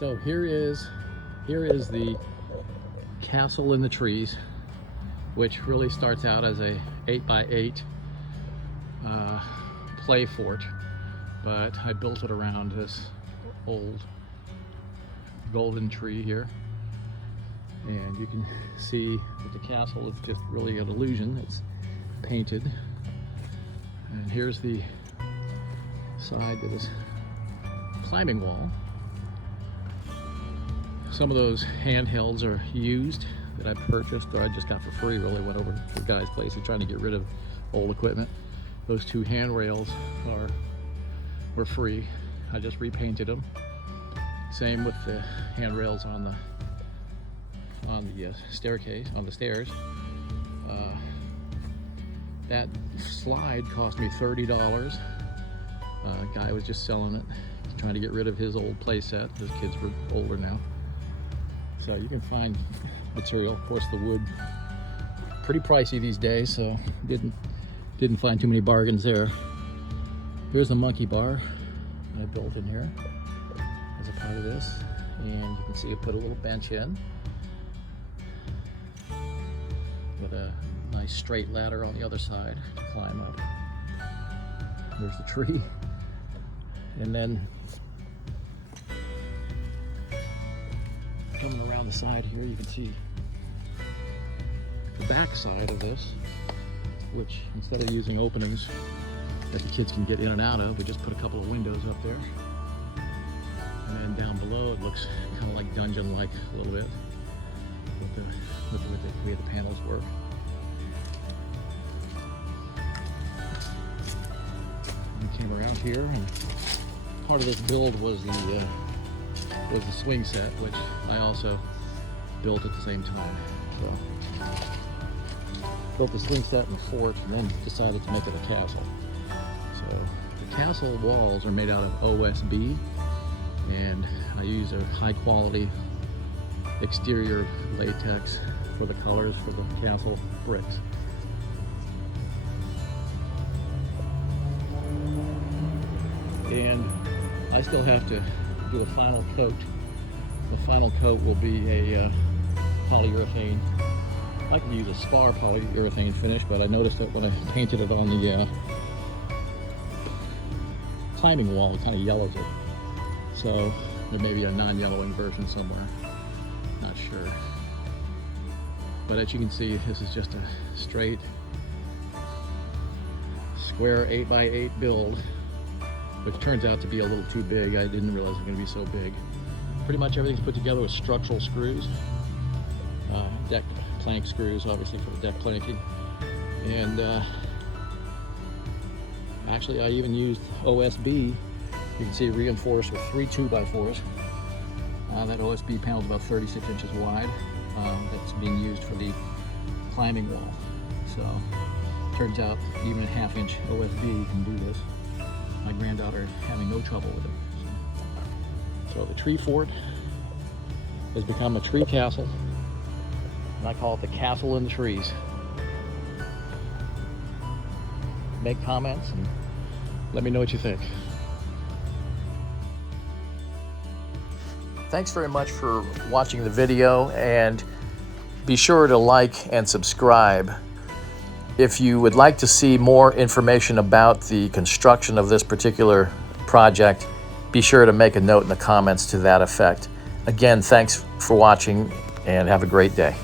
So here is the castle in the trees, which really starts out as a 8x8 play fort, but I built it around this old golden tree here, and you can see that the castle is just really an illusion. It's painted, and here's the side to this climbing wall. Some of those handhelds are used that I purchased, or I just got for free. Really went over to a guy's place and trying to get rid of old equipment. Those two handrails were free. I just repainted them. Same with the handrails on the staircase, on the stairs. That slide cost me $30. A guy was just selling it, trying to get rid of his old playset. His kids were older now. So you can find material. Of course, the wood, pretty pricey these days, so didn't find too many bargains there. Here's the monkey bar I built in here as a part of this, and you can see I put a little bench in with a nice straight ladder on the other side to climb up. There's the tree, and then coming around the side here, you can see the back side of this, which instead of using openings that the kids can get in and out of, we just put a couple of windows up there. And then down below, it looks kind of like dungeon-like a little bit with the way the panels work. We came around here, and part of this build was the swing set, which I also built at the same time. So built the swing set and the fort, and then decided to make it a castle. So the castle walls are made out of OSB, and I use a high quality exterior latex for the colors for the castle bricks. And I still have to do a final coat. The final coat will be a polyurethane. I can use a spar polyurethane finish, but I noticed that when I painted it on the climbing wall, it kind of yellows it. So there may be a non-yellowing version somewhere, not sure. But as you can see, this is just a straight square 8x8 build, which turns out to be a little too big. I didn't realize it was going to be so big. Pretty much everything's put together with structural screws, deck plank screws, obviously for the deck planking, and actually I even used OSB. You can see reinforced with 3 2x4s. That OSB panel is about 36 inches wide. That's being used for the climbing wall. So turns out even a 1/2 inch OSB can do this. My granddaughter having no trouble with it. So the tree fort has become a tree castle, and I call it the castle in the trees. Make comments and let me know what you think. Thanks very much for watching the video, and be sure to like and subscribe. If you would like to see more information about the construction of this particular project, be sure to make a note in the comments to that effect. Again, thanks for watching, and have a great day.